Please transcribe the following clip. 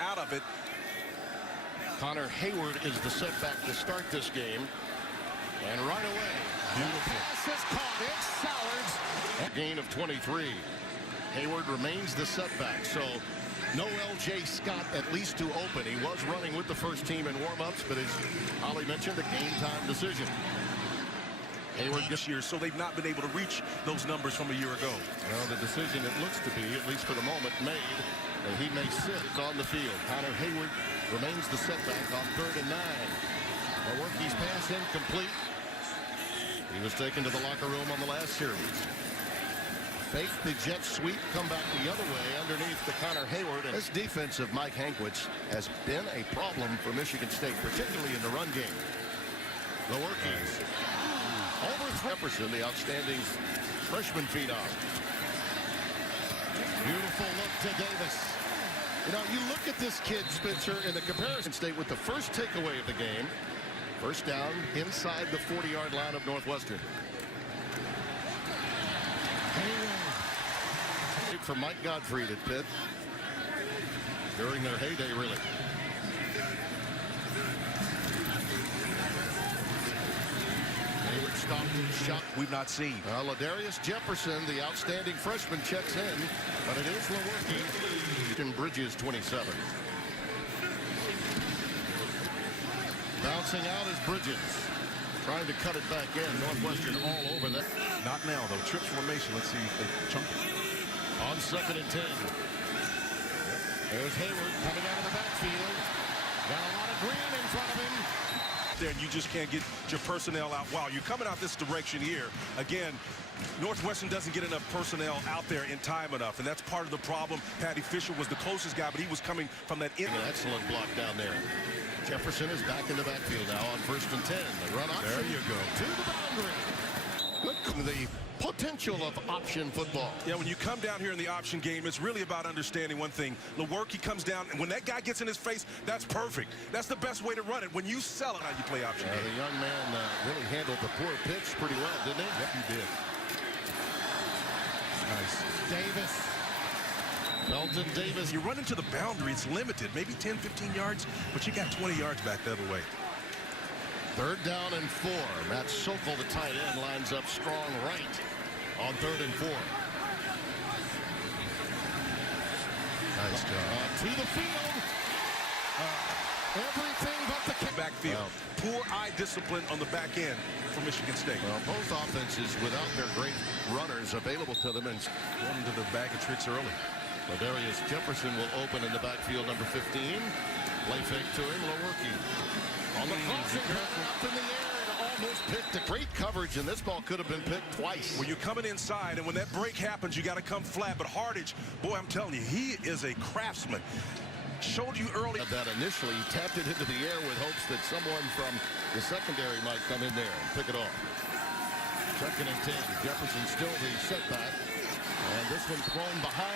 out of it. Connor Hayward is the setback to start this game. And right away, beautiful pass is caught. It's Sowards. Gain of 23. Hayward remains the setback. So no L.J. Scott, at least to open. He was running with the first team in warm-ups, but as Holly mentioned, a game-time decision. Hayward this year, so they've not been able to reach those numbers from a year ago. Well, the decision it looks to be, at least for the moment, made that he may sit on the field. Connor Hayward remains the setback on 3rd and 9. Lewerke's pass incomplete. He was taken to the locker room on the last series. Fake the jet sweep, come back the other way underneath to Connor Hayward. And this defense of Mike Hankwitz has been a problem for Michigan State, particularly in the run game. Lewerke's over Jefferson, the outstanding freshman phenom. Beautiful look to Davis. You know, you look at this kid, Spencer, in the comparison state with the first takeaway of the game. First down inside the 40-yard line of Northwestern. For Mike Gottfried at Pitt during their heyday, really. Hayward stopped and shot. We've not seen. Ladarius Jefferson, the outstanding freshman, checks in, but it is Lewerke. And Bridges, 27. Bouncing out is Bridges. Trying to cut it back in. Northwestern all over that. Not now, though. Trips formation. Let's see if they chunk it. On 2nd and 10. There's Hayward coming out of the backfield. Got a lot of green in front of him. There, and you just can't get your personnel out. Wow, you're coming out this direction here. Again, Northwestern doesn't get enough personnel out there in time enough, and that's part of the problem. Patty Fisher was the closest guy, but he was coming from that end. An excellent block down there. Jefferson is back in the backfield now on 1st and 10. The run option. There you go. To the boundary. Look, the potential of option football. Yeah, when you come down here in the option game, it's really about understanding one thing. Lewerke comes down, and when that guy gets in his face, that's perfect. That's the best way to run it. When you sell it, how you play option game. The young man really handled the poor pitch pretty well, didn't he? Yep, he did. Nice. Davis. Belton Davis. You run into the boundary, it's limited, maybe 10, 15 yards, but you got 20 yards back the other way. 3rd down and 4. Matt Sokol, the tight end, lines up strong right on 3rd and 4. Nice job. To the field. Everything but the backfield. Well, poor eye discipline on the back end for Michigan State. Well, both offenses without their great runners available to them and going to the bag of tricks early. Ladarius Jefferson will open in the backfield, number 15. Play fake to him, Lewerke. On the crossing up in the air and almost picked. A great coverage, and this ball could have been picked twice. When you're coming inside, and when that break happens, you got to come flat. But Hardage, boy, I'm telling you, he is a craftsman. Showed you early. That initially, he tapped it into the air with hopes that someone from the secondary might come in there and pick it off. 2nd and 10. Jefferson still the setback. And this one thrown behind.